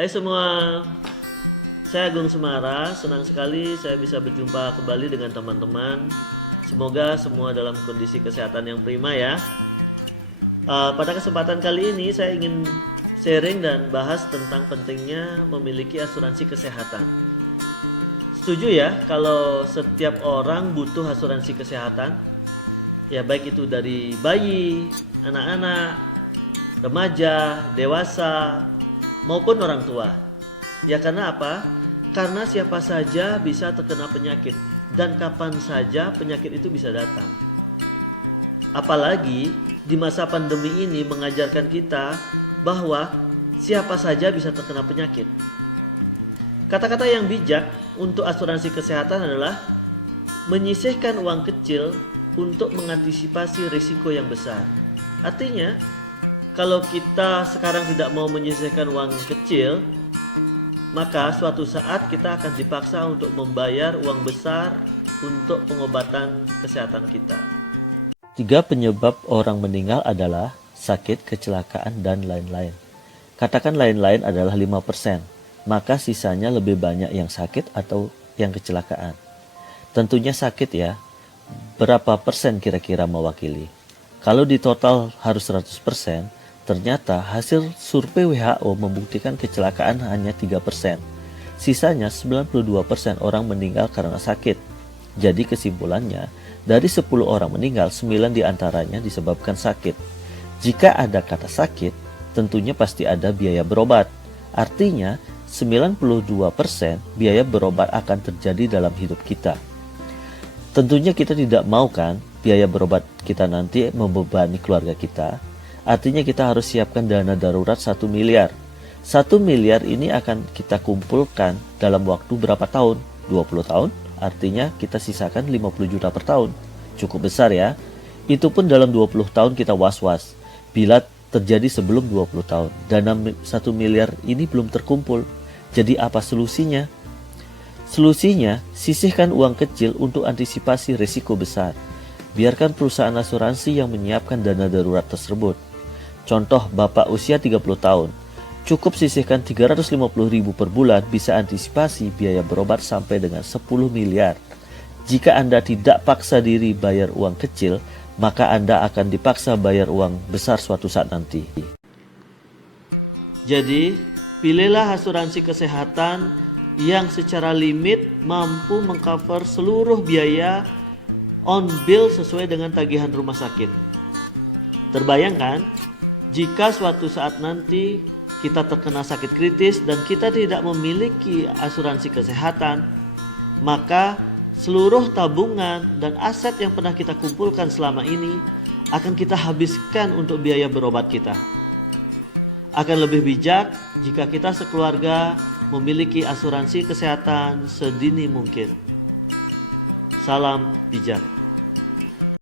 Hai semua, saya Agung Semara. Senang sekali saya bisa berjumpa kembali dengan teman-teman. Semoga semua dalam kondisi kesehatan yang prima ya. Pada kesempatan kali ini saya ingin sharing dan bahas tentang pentingnya memiliki asuransi kesehatan. Setuju ya kalau setiap orang butuh asuransi kesehatan? Ya baik itu dari bayi, anak-anak, remaja, dewasa, maupun orang tua. Ya karena apa? Karena siapa saja bisa terkena penyakit dan kapan saja penyakit itu bisa datang. Apalagi di masa pandemi ini mengajarkan kita bahwa siapa saja bisa terkena penyakit. Kata-kata yang bijak untuk asuransi kesehatan adalah menyisihkan uang kecil untuk mengantisipasi risiko yang besar. Artinya, kalau kita sekarang tidak mau menyisihkan uang kecil, maka suatu saat kita akan dipaksa untuk membayar uang besar untuk pengobatan kesehatan kita. 3 penyebab orang meninggal adalah sakit, kecelakaan, dan lain-lain. Katakan lain-lain adalah 5%, maka sisanya lebih banyak yang sakit atau yang kecelakaan. Tentunya sakit ya, berapa persen kira-kira mewakili? Kalau di total harus 100%, ternyata hasil survei WHO membuktikan kecelakaan hanya 3%. Sisanya 92% orang meninggal karena sakit. Jadi kesimpulannya, dari 10 orang meninggal, 9 diantaranya disebabkan sakit. Jika ada kata sakit, tentunya pasti ada biaya berobat. Artinya, 92% biaya berobat akan terjadi dalam hidup kita. Tentunya kita tidak mau kan biaya berobat kita nanti membebani keluarga kita. Artinya kita harus siapkan dana darurat 1 miliar. 1 miliar ini akan kita kumpulkan dalam waktu berapa tahun? 20 tahun? Artinya kita sisakan 50 juta per tahun. Cukup besar ya. Itu pun dalam 20 tahun kita was-was. Bila terjadi sebelum 20 tahun. Dana 1 miliar ini belum terkumpul. Jadi apa solusinya? Solusinya, sisihkan uang kecil untuk antisipasi risiko besar. Biarkan perusahaan asuransi yang menyiapkan dana darurat tersebut. Contoh, Bapak usia 30 tahun. Cukup sisihkan 350.000 per bulan bisa antisipasi biaya berobat sampai dengan 10 miliar. Jika Anda tidak paksa diri bayar uang kecil, maka Anda akan dipaksa bayar uang besar suatu saat nanti. Jadi, pilihlah asuransi kesehatan yang secara limit mampu mengcover seluruh biaya on bill sesuai dengan tagihan rumah sakit. Terbayangkan jika suatu saat nanti kita terkena sakit kritis dan kita tidak memiliki asuransi kesehatan, maka seluruh tabungan dan aset yang pernah kita kumpulkan selama ini akan kita habiskan untuk biaya berobat kita. Akan lebih bijak jika kita sekeluarga memiliki asuransi kesehatan sedini mungkin. Salam bijak.